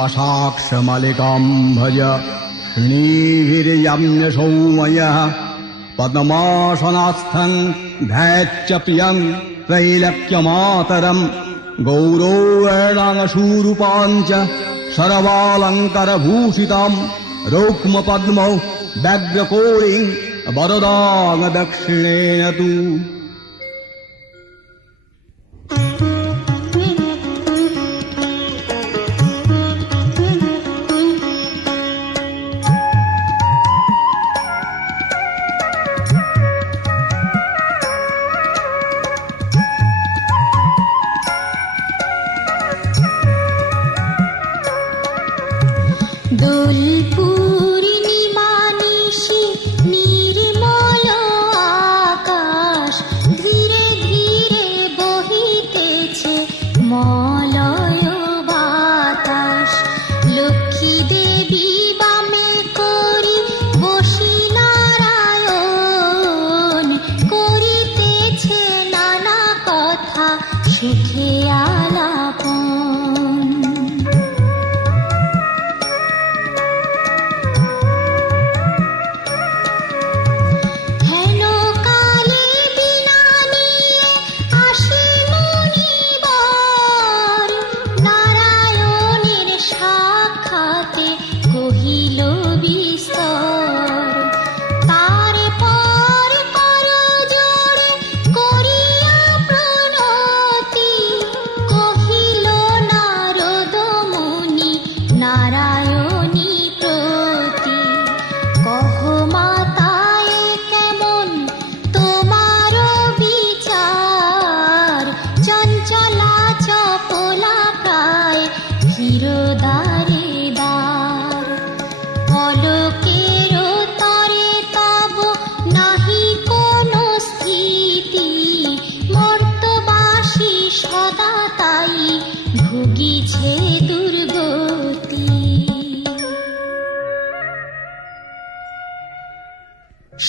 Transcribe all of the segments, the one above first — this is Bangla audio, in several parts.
पाशाक्षमालिकां भज श्रीभिर्यम्यसौमयः पद्मासनास्थं ध्यायच्च प्रियं त्रैलक्यमातरम् गौरौर्णाङ्गशूरूपाञ्च सर्वालङ्कारभूषितां रौक्मपद्मौ व्याघ्रकोटिं वरदां दक्षिणेन तु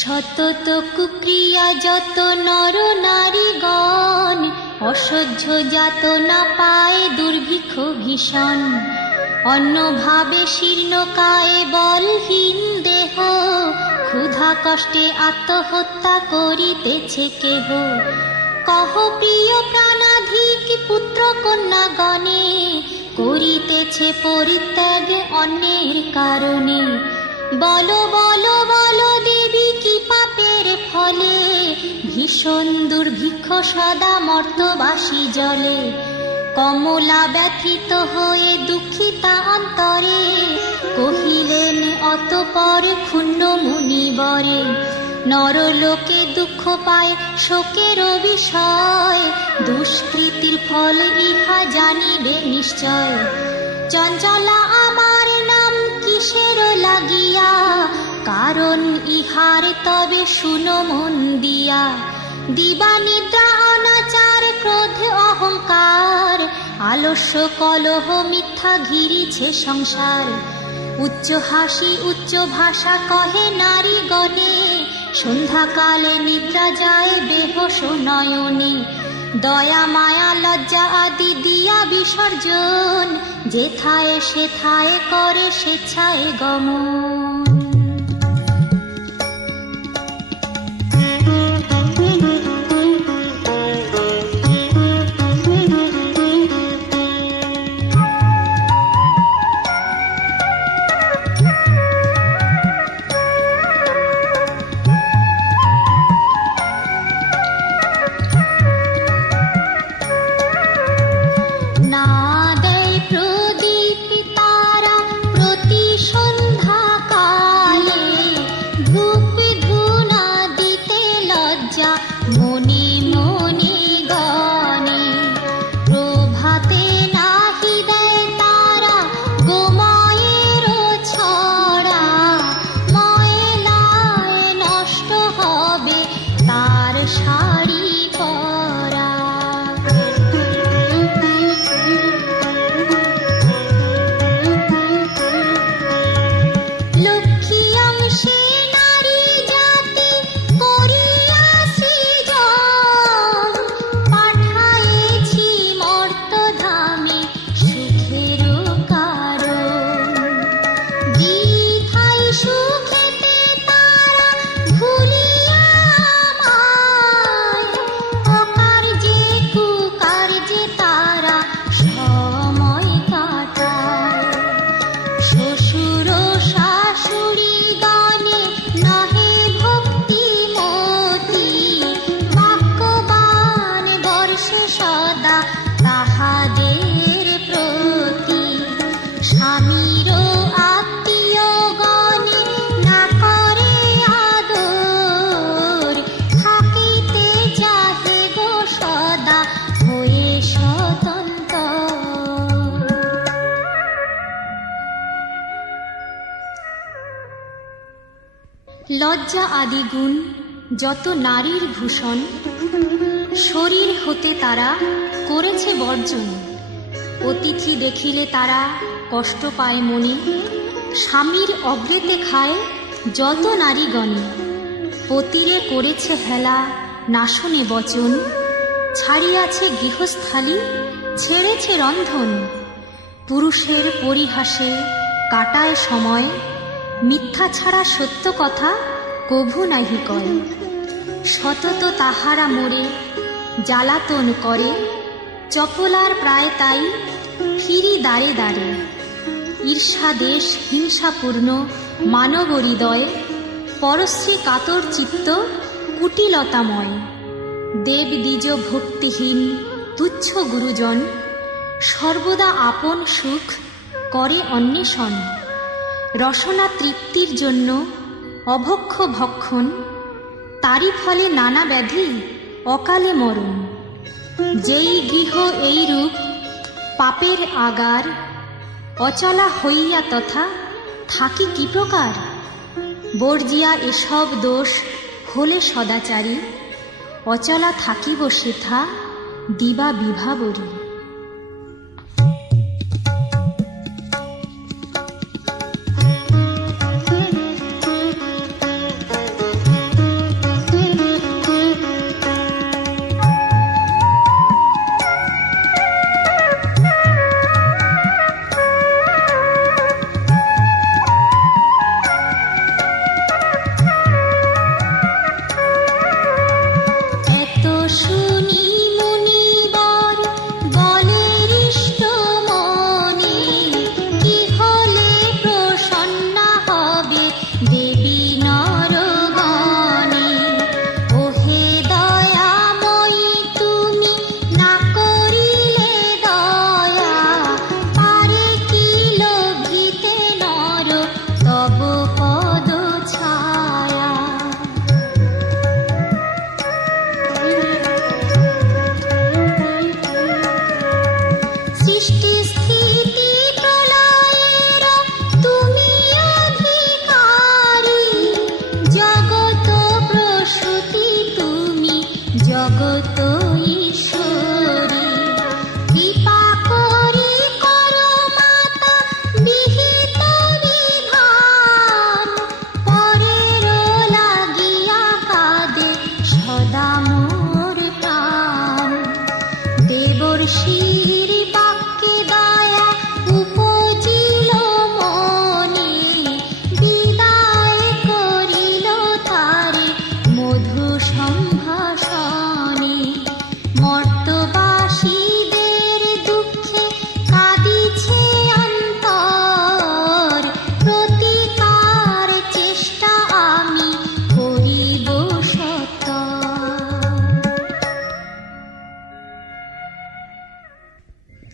শতত কুক্রিয়া যত নর নারীগণ অসহ্য যাতনা পায় দুর্ভিক্ষ ভীষণ অন্নভাবে শীর্ণকায় বলহীন দেহ ক্ষুধা কষ্টে আত্মহত্যা করিতেছে কেহ কহ প্রিয় প্রাণাধিক পুত্র কন্যা গণে করিতেছে পরিত্যাগ অন্যের কারণে বলো বলো বলো দেবী কি পাপের ফলে ভীষণ দুর্ভিক্ষ সদা মর্তবাসী জলে কমলা ব্যথিত হয়ে দুঃখিতা অন্তরে কহিলেন অতঃপর ক্ষুণ্ণ মুনিবরে নরলোকে দুঃখ পায় শোকের বিষয় দুষ্কৃতির ফল ইহা জানিবে নিশ্চয় চঞ্চলা আমার নাম কিসের লাগিয়া কারণ ইহার তবে শুনো মন দিয়া দিবা নিদ্রা অনাচার ক্রোধ অহংকার আলস্য কলহ মিথ্যা ঘিরিছে সংসার উচ্চ হাসি উচ্চ ভাষা কহে নারী গণে সন্ধ্যাকালে নিদ্রা যায় বেহোশ নয়নে দয়া মায়া লজ্জা আদি দিয়া বিসর্জন যেথায় সেথায় করে স্বেচ্ছায় গমন লজ্জা আদি গুণ যত নারীর ভূষণ, শরীর হতে তারা করেছে বর্জন। অতিথি দেখিলে তারা কষ্ট পায় মনে, স্বামীর অগ্রেতে খায় যত নারীগণে। পতিরে করেছে হেলা নাশনে বচন, ছাড়িয়াছে গৃহস্থালী ছেড়েছে রন্ধন। পুরুষের পরিহাসে কাটায় সময়, মিথ্যা ছাড়া সত্য কথা কভু নাহি কয়। সতত তাহারা মোরে জ্বালাতন করে, চপলার প্রায় তাই ফিরি দাঁড়ে দাঁড়ে। ঈর্ষা দেশ হিংসাপূর্ণ মানব হৃদয়, পরশ্রী কাতর চিত্ত কুটিলতাময়। দেব দ্বিজ ভক্তিহীন তুচ্ছ গুরুজন, সর্বদা আপন সুখ করে অন্বেষণ। রসনা তৃপ্তির জন্য অভক্ষ ভক্ষণ, তারই ফলে নানা ব্যাধি অকালে মরণ। যেই গৃহ এই রূপ পাপের আগার, অচলা হইয়া তথা থাকি কি প্রকার। বর্জিয়া এসব দোষ হলে সদাচারী, অচলা থাকিব সেথা দিবা বিভাবরী।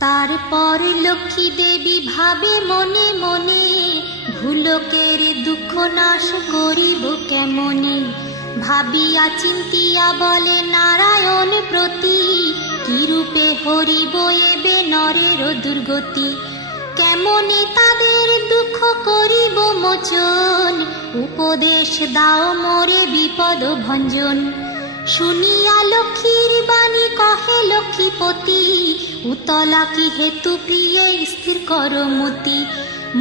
তারপর লক্ষ্মী দেবী ভাবে মনে মনে, ভুলকের দুঃখ নাশ করিব কেমনে। ভাবিয়া চিন্তিয়া বলে নারায়ণ প্রতি, কি রূপে হরিব এবে নরের দুর্গতি। কেমনে তাদের দুঃখ করিব মোচন, উপদেশ দাও মোরে বিপদ ভঞ্জন। শুনিয়া লক্ষ্মীর বাণী কহে লক্ষ্মীপতি, উতলা কি হেতু প্রিয়ে স্থির কর মতি।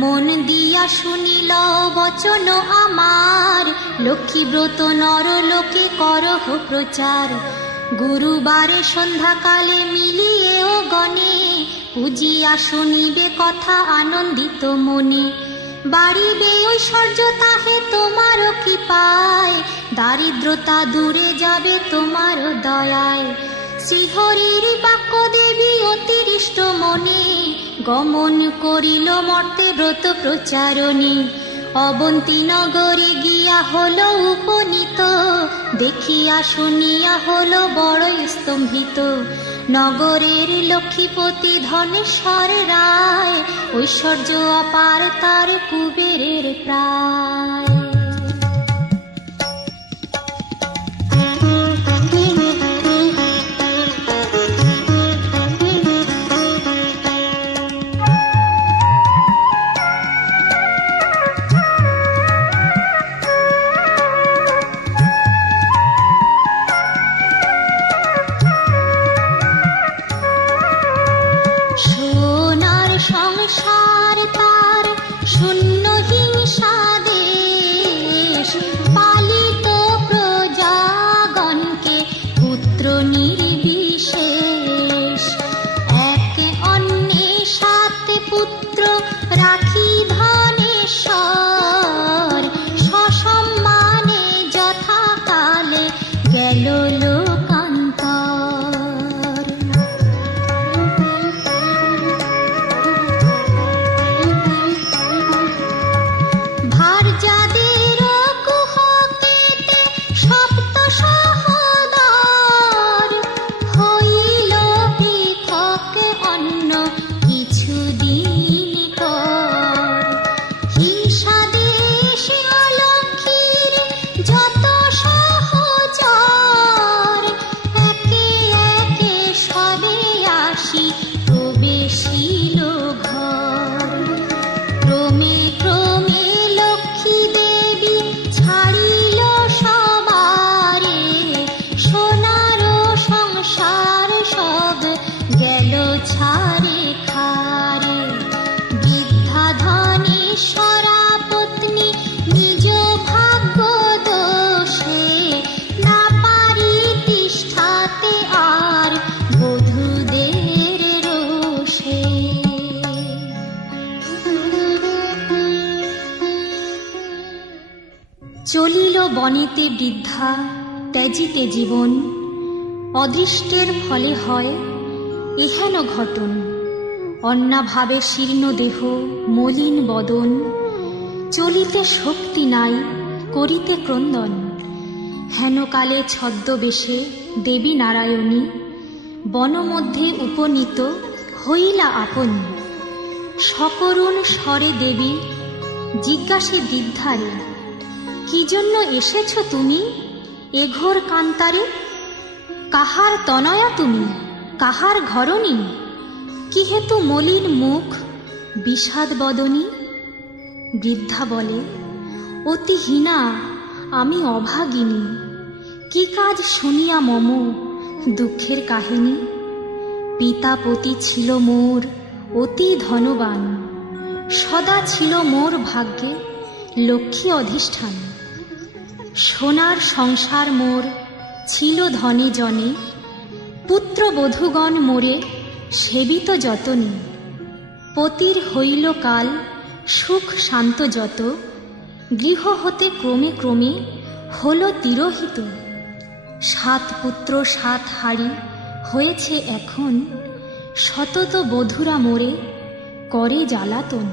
মন দিয়া শুনিল বচন আমার, লক্ষ্মী ব্রত নর লোকে করহ প্রচার। গুরুবারে সন্ধ্যাকালে মিলিয়ে ও গণে, পূজিয়া শুনিবে কথা আনন্দিত মনে। বাড়িবে ঐশ্বর্য তাহে তোমার কৃপায়, দারিদ্রতা দূরে যাবে তোমার দয়ায়। শ্রীহরির বাক্য দেবী অতিরিষ্ট মনে, গমন করিল মর্তে ব্রত প্রচারণে। অবন্তী নগরে গিয়া হল উপনীত, দেখিয়া শুনিয়া হল বড় স্তম্ভিত। নগরের লক্ষ্মীপতি ধনেশ্বর রায়, ঐশ্বর্য অপার তার কুবেরের প্রায়। নির্বিশেষ, এক অন্যে সাত পুত্র রাখি ধনেশ্বর, সসম্মানে যথাকালে গেল লোকান্তর। ভার যাদের কুহকেতে সপ্ত সহোদর, হইল পৃথক অন্য কিছুদিন পর। হিংসা দেশে অলক্ষীর যত সহচর, একে একে সবে আসি প্রবেশিল ঘর। ক্রমে ক্রমে লক্ষ্মী দেবী ছাড়িল সবারে, সোনার সংসার সব গেল ছাড়ে খারে। বৃদ্ধা ধনেশ্বরা পত্নী নিজ ভাগ্য দোষে, না পারি তিষ্ঠাতে আর বধূদের রোষে। চলিল বনেতে বৃদ্ধা ত্যাজিতে জীবন, অদৃষ্টের ফলে হয় এহেন ঘটন। অন্নাভাবে শীর্ণ দেহ মলিন বদন, চলিতে শক্তি নাই করিতে ক্রন্দন। হেনকালে ছদ্মবেশে দেবী নারায়ণী, বনমধ্যে উপনীত হইলা আপনি। সকরুণ স্বরে দেবী জিজ্ঞাসে বৃদ্ধারে, কি জন্য এসেছ তুমি এ ঘোর কান্তারে? কাহার তনয়া তুমি, কাহার ঘরণী? কি হেতু মলিন মুখ বিষাদ বদনী? বৃদ্ধা বলে, অতি হীনা আমি অভাগিনী, কি কাজ শুনিয়া মম দুঃখের কাহিনী? পিতা পতি ছিল মোর অতি ধনবান, সদা ছিল মোর ভাগ্যে লক্ষ্মী অধিষ্ঠান। সোনার সংসার মোর ছিল ধনে জনে, পুত্র বধূগণ মোরে সেবিত যতনে। পতির হইল কাল সুখ শান্ত যত, গৃহ হতে ক্রমে ক্রমে হল তিরোহিত। সাত পুত্র সাত হাড়ি হয়েছে এখন, শতত বধূরা মোরে করে জ্বালাতন।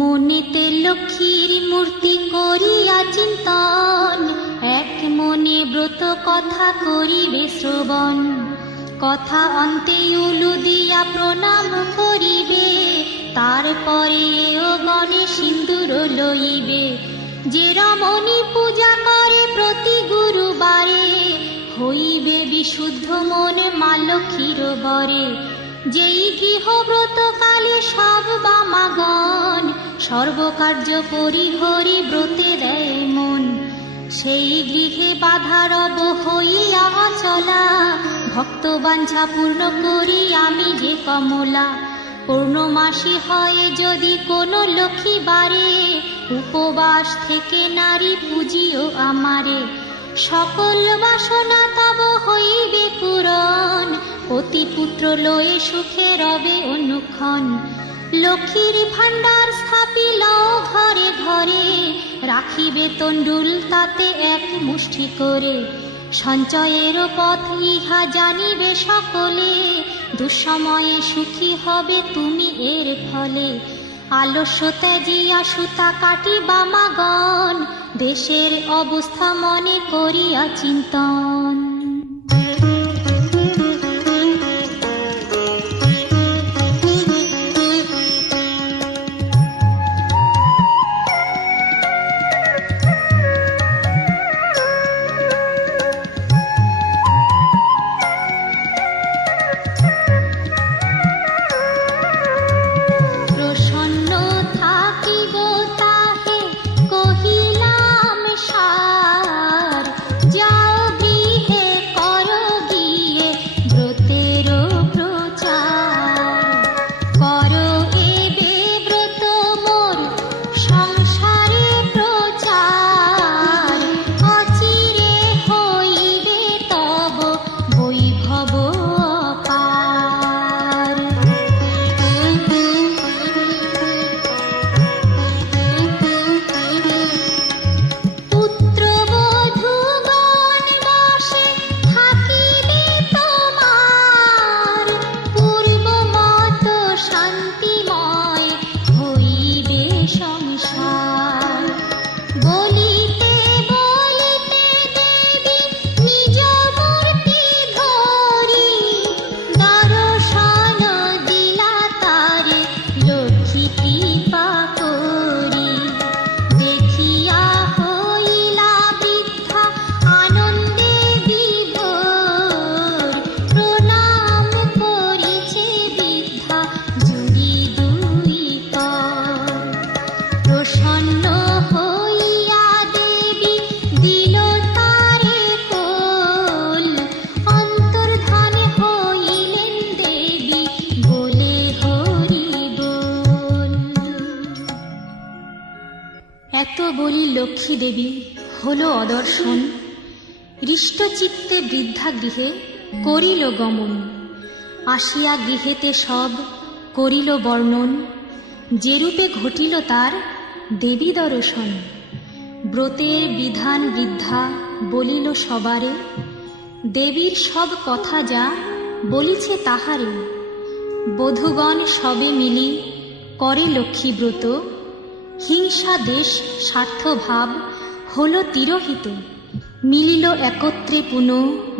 মনেতে লক্ষ্মীর মূর্তি করিয়া চিন্তন, এক মনে ব্রত কথা করিবে শ্রবণ। কথা অন্তে উলু দিয়া প্রণাম করিবে, যে রমণী পূজা করে প্রতি গুরুবারে, হইবে বিশুদ্ধ মন মা লক্ষ্মীর বরে। যেই গৃহব্রত কালে সব বামাগণ, সর্বকার্য পরিহরি ব্রতে দেয় মন। সেই গৃহে বাধা রব হইয়া চলা, ভক্ত বাঞ্ছা পূর্ণ করি আমি যে কমলা। পূর্ণমাসী হয় যদি কোনো লক্ষ্মী বারে, উপবাস থেকে নারী পুজিও আমারে। সকল বাসনা তব হইবে পূরণ, পতিপুত্র লয়ে সুখে রবে অনুক্ষণ। লক্ষ্মীর ভাণ্ডার স্থাপিল ঘরে ঘরে, রাখিবে তণ্ডুল তাতে এক মুষ্টি করে। সঞ্চয়ের পথ ইহা জানিবে সকলে, দুঃসময়ে সুখী হবে তুমি এর ফলে। আলস্য ত্যাজিয়া সুতা কাটি বামাগণ, দেশের অবস্থা মনে করিয়া চিন্তন। এত বলি লক্ষ্মী দেবী হল অদর্শন, হৃষ্টচিত্তে বৃদ্ধা গৃহে করিল গমন। আসিয়া গৃহেতে সব করিল বর্ণন, যেরূপে ঘটিল তার দেবী দর্শন। ব্রতের বিধান বৃদ্ধা বলিল সবারে, দেবীর সব কথা যা বলিছে তাহারে। বধূগণ সবে মিলি করে লক্ষ্মী ব্রত, হিংসা দেশ স্বার্থভাব হল তিরোহিত। মিলিল একত্রে পুন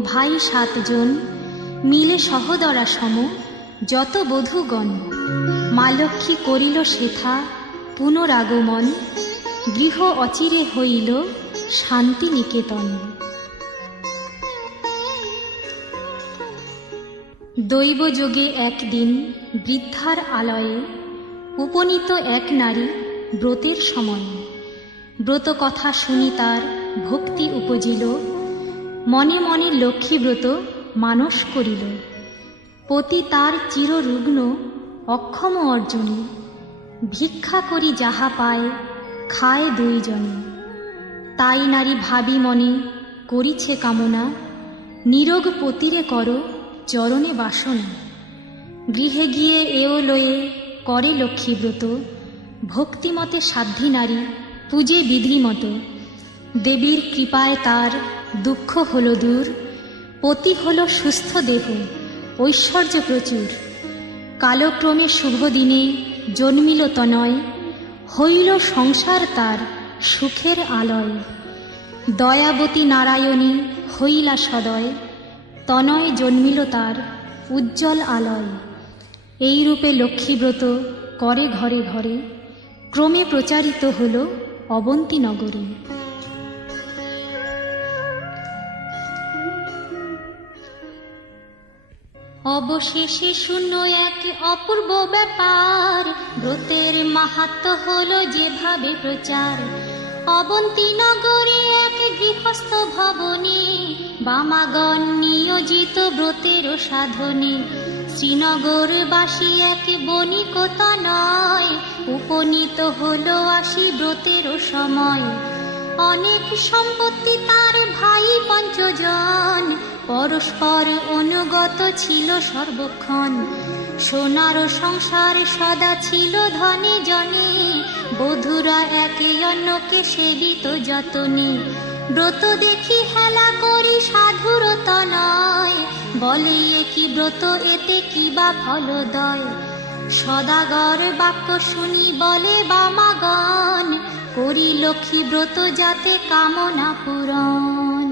ভাই 7 জন, মিলে সহদরা সম যত বধূগণ। মা লক্ষ্মী করিল সেথা পুনরাগমন, গৃহ অচিরে হইল শান্তি নিকেতন। দৈবযোগে একদিন বৃদ্ধার আলয়ে, উপনীত এক নারী ব্রতের সময়। ব্রত কথা শুনি তার ভক্তি উপজিল, মনে মনে লক্ষ্মী ব্রত মানস করিল। পতি তার চিররুগ্ন অক্ষম অর্জনে, ভিক্ষা করি যাহা পায় খায় 2 জনে। তাই নারী ভাবি মনে করিছে কামনা, নিরোগ পতিরে কর চরণে বাসনা। গৃহে গিয়ে এও লয়ে করে লক্ষ্মী ব্রত, ভক্তিমতে সাধ্যী নারী পূজে বিধিমত। দেবীর কৃপায় তার দুঃখ হল দূর, পতি হল সুস্থ দেহ ঐশ্বর্য প্রচুর। কালক্রমে শুভ দিনে জন্মিল তনয়, হইল সংসার তার সুখের আলয়। দয়াবতী নারায়ণী হইলা সদয়, তনয় জন্মিল তার উজ্জ্বল আলয়। এই রূপে লক্ষ্মীব্রত করে ঘরে ঘরে, ক্রমে প্রচারিত হল অবন্তী নগরে। অবশেষে শূন্য এক অপূর্ব ব্যাপার, ব্রতের মাহাত্ম্য হলো যেভাবে প্রচার। অবন্তী নগরে এক গৃহস্থ ভবনে বামাগণ নিয়োজিত ব্রতের সাধনে। শ্রীনগরবাসী এক বণিকতা নয়, উপনীত হলো আসি ব্রতের সময়। অনেক সম্পত্তি তার ভাই পঞ্চজন, পরস্পর অনুগত ছিল সর্বক্ষণ। সোনার সংসার সদা ছিল ধনে জনে, বধূরা একে অন্যকে সেবিত যতনে। ব্রত দেখি হেলা করি সাধুরতা নয়, বলে কি ব্রত এতে কি বা ফলদয়। সদাগর বাক্য শুনি বলে বামাগণ, করি লক্ষ্মী ব্রত যাতে কামনা পূরণ।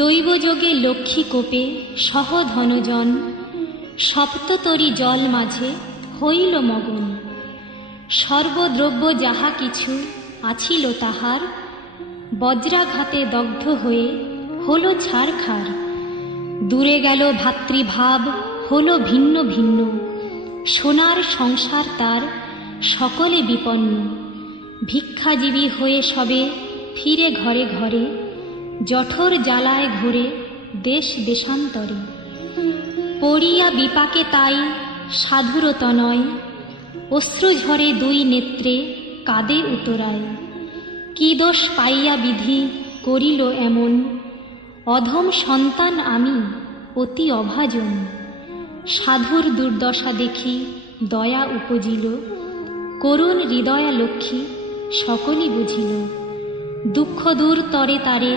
দৈবযোগে লক্ষ্মী কোপে সহ ধনজন, সপ্ততরী জল মাঝে হইল মগন। সর্বদ্রব্য যাহা কিছু আছিল তাহার, বজ্রাঘাতে দগ্ধ হয়ে হল ছারখার। দূরে গেল ভাতৃভাব হল ভিন্ন ভিন্ন, সোনার সংসার তার সকলে বিপন্ন। ভিক্ষাজীবী হয়ে সবে ফিরে ঘরে ঘরে, জঠর জ্বালায় ঘোরে দেশ দেশান্তরে। পড়িয়া বিপাকে তাই সাধুরত নয়, অশ্রু ঝরে দুই নেত্রে কাঁদে উতরায়। কি দোষ পাইয়া বিধি করিল এমন, অধম সন্তান আমি অতি অভাজন। সাধুর দুর্দশা দেখি দয়া উপজিল, করুণ হৃদয়া লক্ষ্মী সকলই বুঝিল। দুঃখ দূর তরে তারে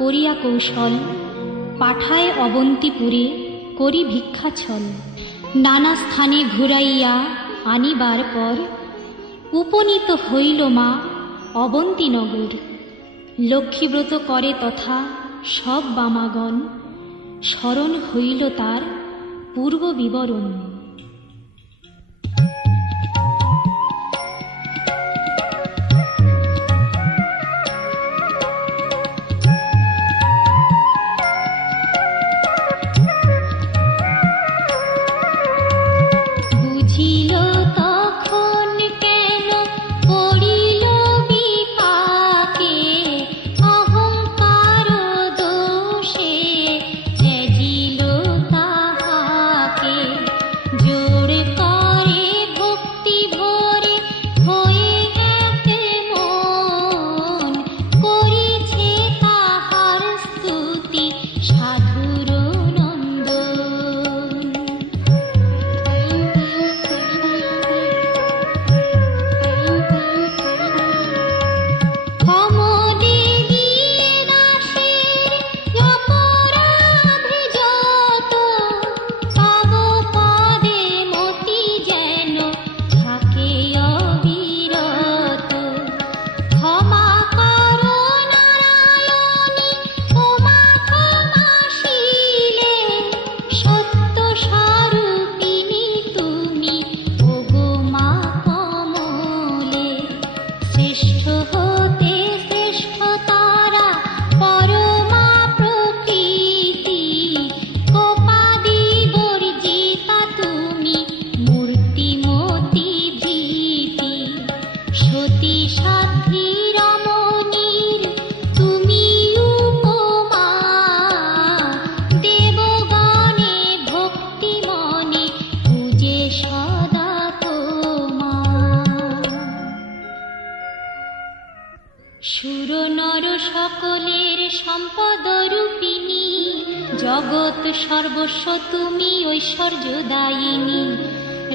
করিয়া কৌশল, পাঠায় অবন্তীপুরে করি ভিক্ষাছল। নানা স্থানে ঘুরাইয়া আনিবার পর, উপনীত হইল মা অবন্তীনগর। লক্ষ্মীব্রত করে তথা সব বামাগণ, স্মরণ হইল তার পূর্ব বিবরণ। সম্পদরূপিণী, জগৎ সর্বস্ব তুমি ঐশ্বর্যদায়িনী।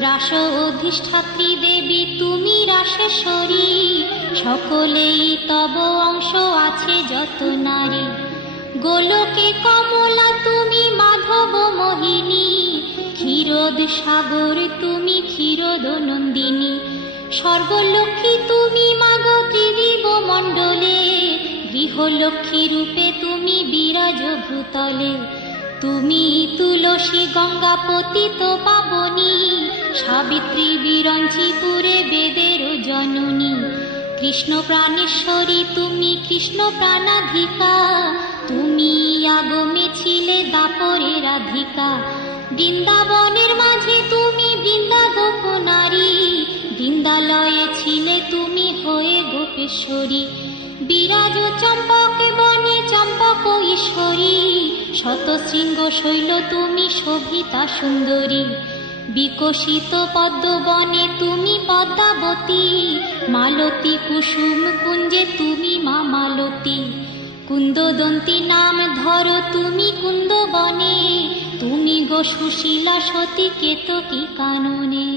রাস অধিষ্ঠাত্রী দেবী তুমি রাসেশ্বরী, সকলেই তব অংশ আছে যত নারী। গোলকে কমলা তুমি মাধব মোহিনী, ক্ষীরোদ সাগর তুমি ক্ষীরোদ নন্দিনী। সর্বলক্ষ্মী তুমি মাগো ত্রিদিব মণ্ডলে, গৃহলক্ষ্মী রূপে তুমি বিরাজ ভূতলে। তুমি তুলসী গঙ্গা পতিত পাবনী, সাবিত্রী বিরঞ্চিপুরে বেদের জননী। কৃষ্ণ প্রাণেশ্বরী তুমি কৃষ্ণ প্রাণাধিকা, তুমি আগমে ছিলে দাপরে রাধিকা। বৃন্দাবনের মাঝে তুমি বৃন্দা গোপ নারী, বৃন্দালয়ে ছিলে তুমি হয়ে গোপেশ্বরী। বিরাজ চম্পক বনে চম্পক ঈশ্বরী, শত শৃঙ্গ শৈল তুমি শোভিতা সুন্দরী। বিকশিত পদ্ম বনে তুমি পদ্মাবতী, মালতী কুসুম কুঞ্জে তুমি মা মালতী। কুন্দদন্তী নাম ধরো তুমি কুন্দ বনে, তুমি গো সুশীলা সতী কেতকী কাননে।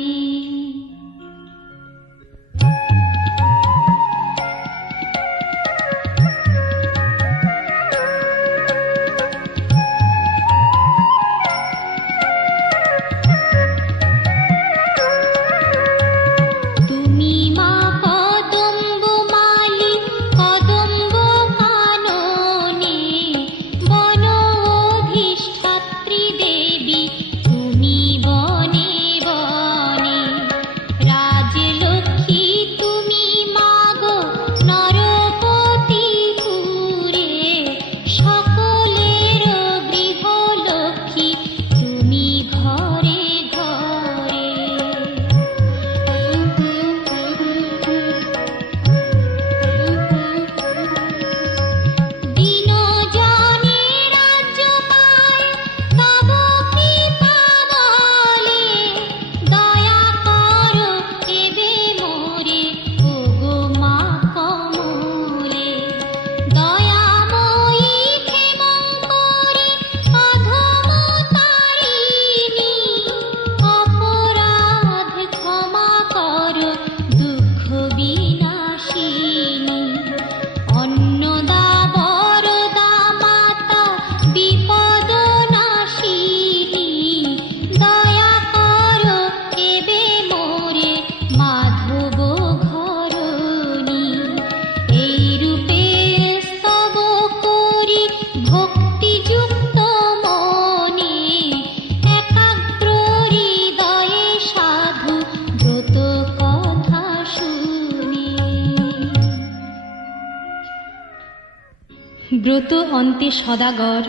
ব্রত অন্তে সদাগর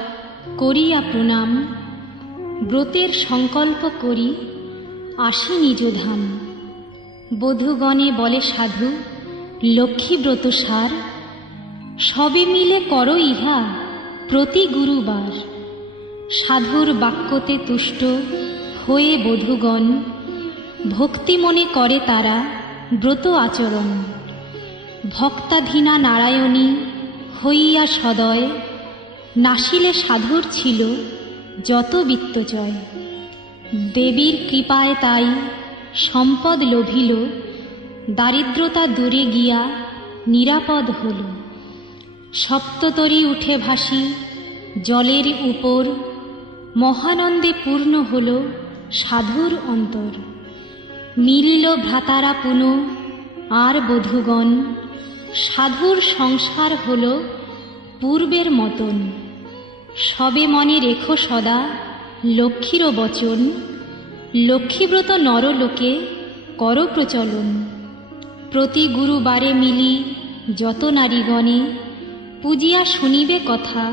করিয়া প্রণাম, ব্রতের সংকল্প করি আসি নিজ ধাম। বধূগণে বলে সাধু লক্ষ্মী ব্রত সার, সবে মিলে করো ইহা প্রতি গুরুবার। সাধুর বাক্যতে তুষ্ট হয়ে বধূগণ, ভক্তি মনে করে তারা ব্রত আচরণ। ভক্তাধীনা নারায়ণী হইয়া সদয়, নাসিলে সাধুর ছিল যত বিত্তজয়। দেবীর কৃপায় তাই সম্পদ লোভিল, দারিদ্রতা দূরে গিয়া নিরাপদ হল। সপ্ততরী উঠে ভাসি জলের উপর, মহানন্দে পূর্ণ হল সাধুর অন্তর। মিলিল ভ্রাতারা পুন আর বধূগণ, সাধুর সংসার হল পূর্বের মতন। সবে মনে রেখো সদা লক্ষ্মীর বচন, লক্ষ্মীব্রত নরলোকে কর প্রচলন। প্রতি গুরুবারে মিলি যত নারীগণে, পূজিয়া শুনিবে কথা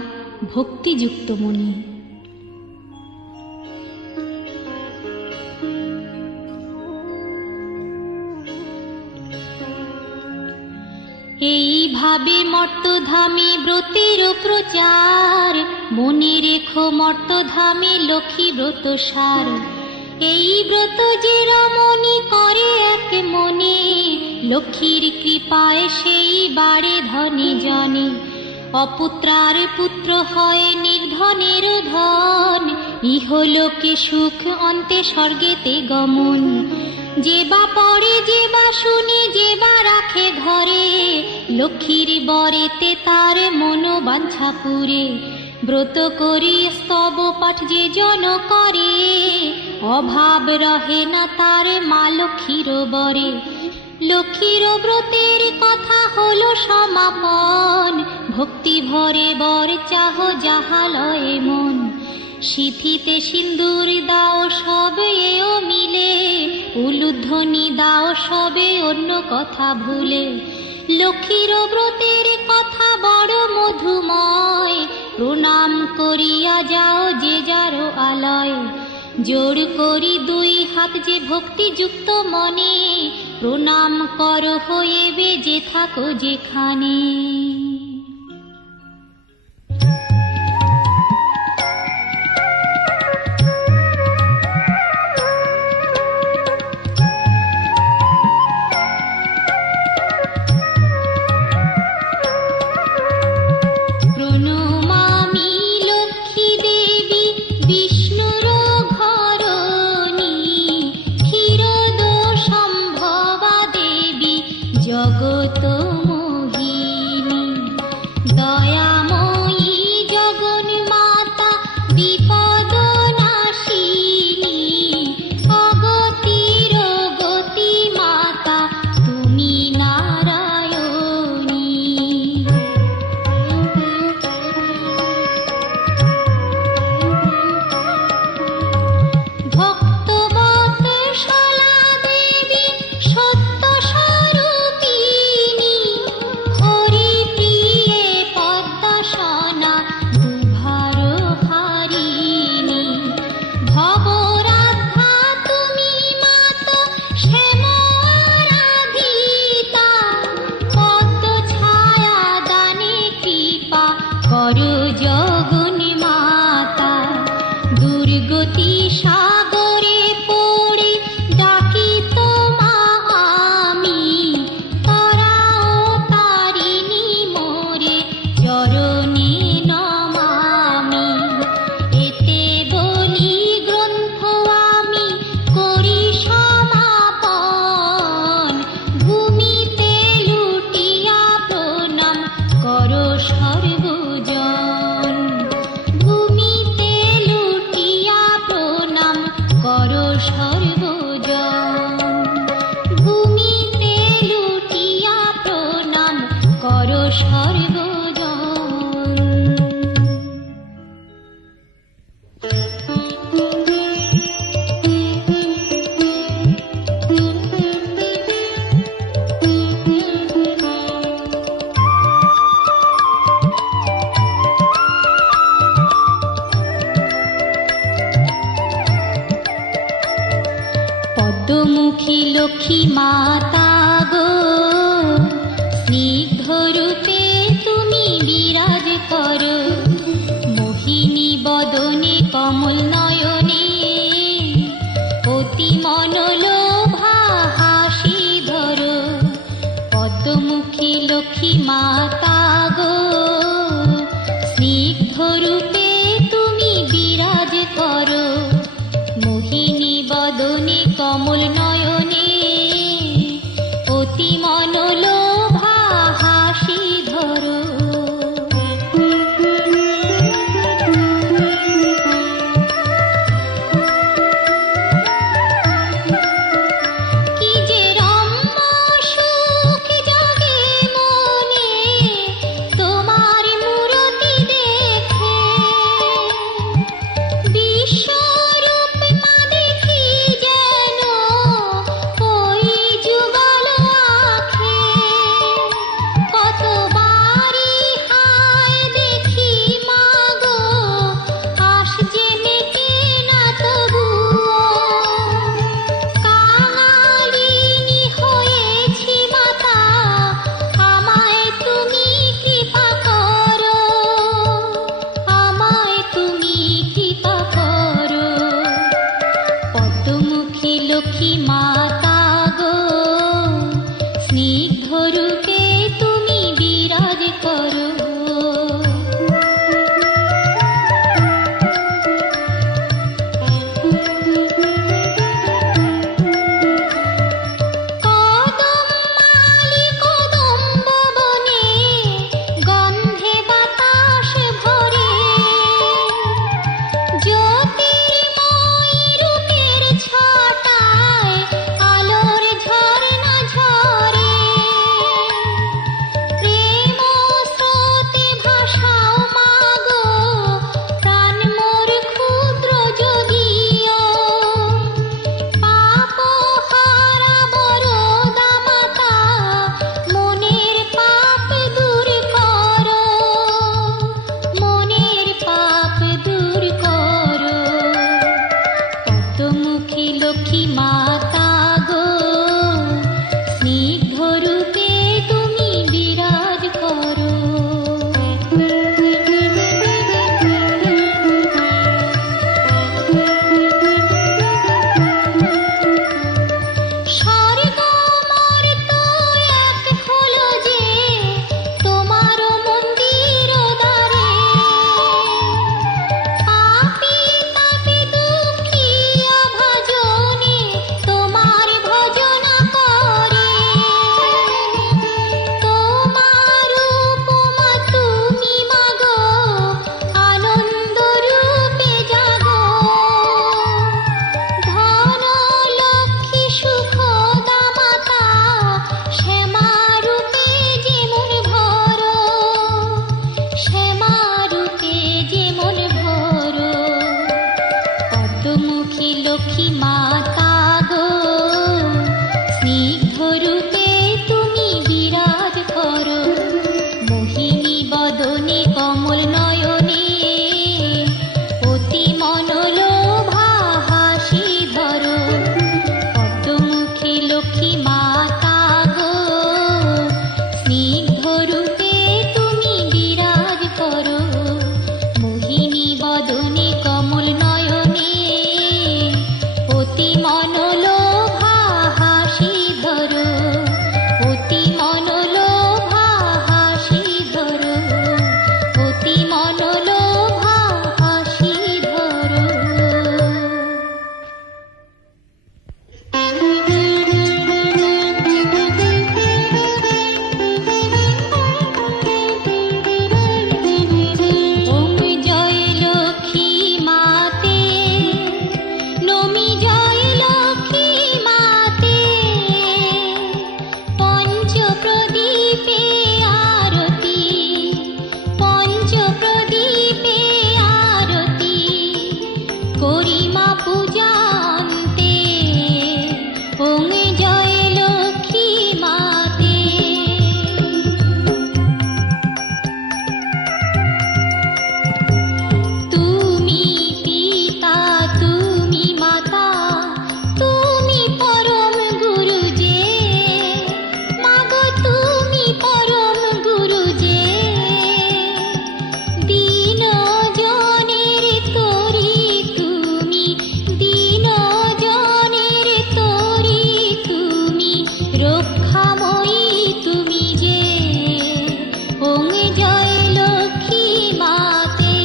ভক্তিযুক্ত মনে। এইভাবে মর্তধামে ব্রতের প্রচার, মনে রেখো মর্তধামে লক্ষ্মী ব্রত সার। এই ব্রত যে রমণী করে এক মনে, লক্ষ্মীর কৃপায় সেই বাড়ে ধনে জনে। অপুত্রার পুত্র হয় নির্ধনের ধন, ইহলোকে সুখ অন্তে স্বর্গেতে গমন। যে বা পড়ে যে বা শুনে যে বা রাখে ঘরে, লক্ষ্মীর বরেতে তার মনোবাঞ্ছা পুরে। ব্রত করি স্তব পাঠ যে জন করে, অভাব রহে না তার মা লক্ষ্মীর বরে। লক্ষ্মীর ব্রতের কথা হলো সমাপন, ভক্তি ভরে বর চাহ যাহা লয়ে মন। সিথিতে সিন্দুর দাও সবে এও মিলে, উলুধ্বনি দাও সবে অন্য কথা ভুলে। লক্ষ্মীর ব্রতের কথা বড় মধুময়, প্রণাম করিয়া যাও যে যারো আলয়। জোড় করি দুই হাত যে ভক্তিযুক্ত মনে, প্রণাম কর হইবে যে থাকো যেখানে। জগত মোহিনী দয়াময়ী জগন মাতা বিপদ নাশিনী, অগতির গতি মাতা তুমি নারায়ণী। ভক্তবত শলা দেবী সত্য স্বরূপিণী, হরি প্রিয়ে পদ্মসনা দুভার হারিণী। ভবরাধা তুমি মাতা শ্যাম আরাধিতা, পদ্ম ছায়া দানে কৃপা করো জগন মাতা। দুর্গতি সাগরে পড়ে ডাকি তোমা আমি, তারাও তারিণী মোরে চরণে নমামি। এতে বলি গ্রন্থ আমি করি সমাপন, ভূমিতে লুটিয়া প্রণাম করো সর্বজন। ভূমিতে লুটিয়া প্রণাম করো সর্বজন। ভূমিতে লুটিয়া প্রণাম করো সর্বজন। পদ্মমুখী লক্ষ্মী মাতা গো, স্নিগ্ধ রূপে তুমি বিরাজ করো। মোহিনী বদনে কমল নয়নে, অতি মনোলোভা হাসি ধরো। পদ্মমুখী লক্ষ্মী মাতা গো, স্নিগ্ধ রূপে তুমি বিরাজ করো। মোহিনী বদনে কমল নয়নে, অতি মনোলোভা হাসি ধরো। কি যে রম্য সুখ জাগে মনে, তোমার মূরতি দেখে। বিশ্বরূপ মা দেখি যেন ওই যুগল আঁখে। কতবারই হায় দেখি মা গো, আসছে মেকে না তবুও। কাঙালিনী হয়েছি মাতা, আমায় তুমি কৃপা করো। আমায় তুমি কৃপা করো। পদ্মমুখী লক্ষ্মী মাতা গো, স্নিগ্ধ রূপে তুমি বিরাজ করো। পদ্মমুখী লক্ষ্মী মাতা গো, স্নিগ্ধ রূপে তুমি বিরাজ করো, মোহিনী বদনে কমল নয়নে অতি মনোলোভা হাসি ধরো। পদ্মমুখী লক্ষ্মী মাতা গো, স্নিগ্ধ রূপে তুমি বিরাজ করো, মোহিনী বদনে কমল নয়নে অতি মনোলোভা হাসি ধরো, অতি মনোলোভা হাসি ধরো, অতি মনোলোভা হাসি ধরো। ওম জয় লক্ষ্মী মাতে, নমি জয় লক্ষ্মী মাতে, পঞ্চ প্রদীপে আরতি, পঞ্চ প্রদীপে আরতি, করিমা পূজান্তে। ওম জয় লক্ষ্মী মাতে। তুমি পিতা, তুমি মাতা, তুমি পরম গুরু যে, মাগো তুমি পরম গুরু যে, দীন জনের তরি তুমি, দীন জনের তরি তুমি, রক্ষাময়ী তুমি যে। ওং জয় লক্ষ্মী মাতে।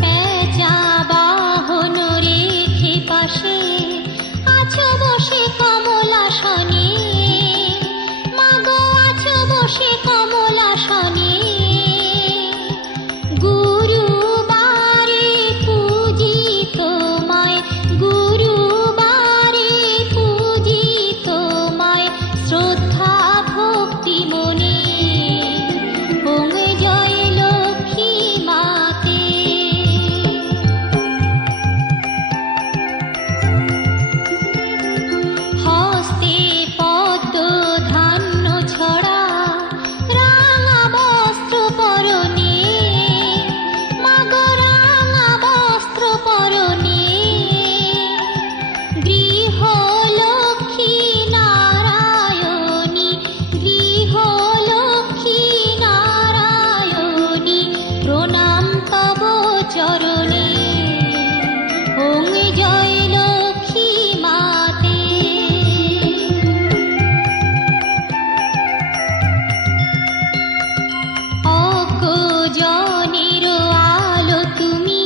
পেঁচা বাহন রেখে পাশে আছো বসে কমলাসনে, মাগো আছো বসে কমলাসনে, গুরুবারে পূজি তোমায়, গুরুবারে পূজি তোমায়, শ্রদ্ধা ভক্তি মনে। ওং জয় লক্ষ্মী মাতে। হস্তে পদ্ম ধান্য ছড়া, রাঙা বস্ত্র পরনে, মাগো রাঙা বস্ত্র পরনে, গৃহলক্ষ্মী নারায়ণী, গৃহলক্ষ্মী নারায়ণী, প্রণাম তব চরণে। ওং জয় লক্ষ্মী মাতে। অজ্ঞজনের আলো তুমি,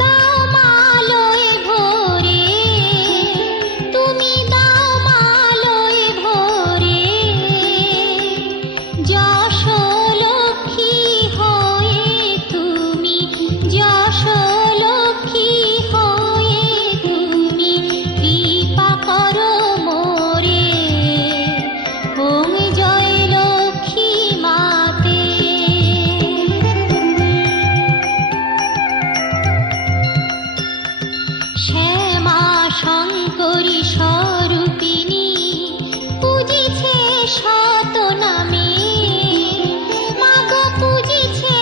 দাও মালয়ে ভরে, তুমি দাও মালয়ে ভরে, যশ লক্ষ্মী হয়ে তুমি, যশ লক্ষ্মী হয়ে তুমি, কৃপা করো মোরে। ওং জয় লক্ষ্মী মাতে। শ্যামা শঙ্করী স্বরূপিণী, পূজিছে শত নামে, মাগো পূজিছে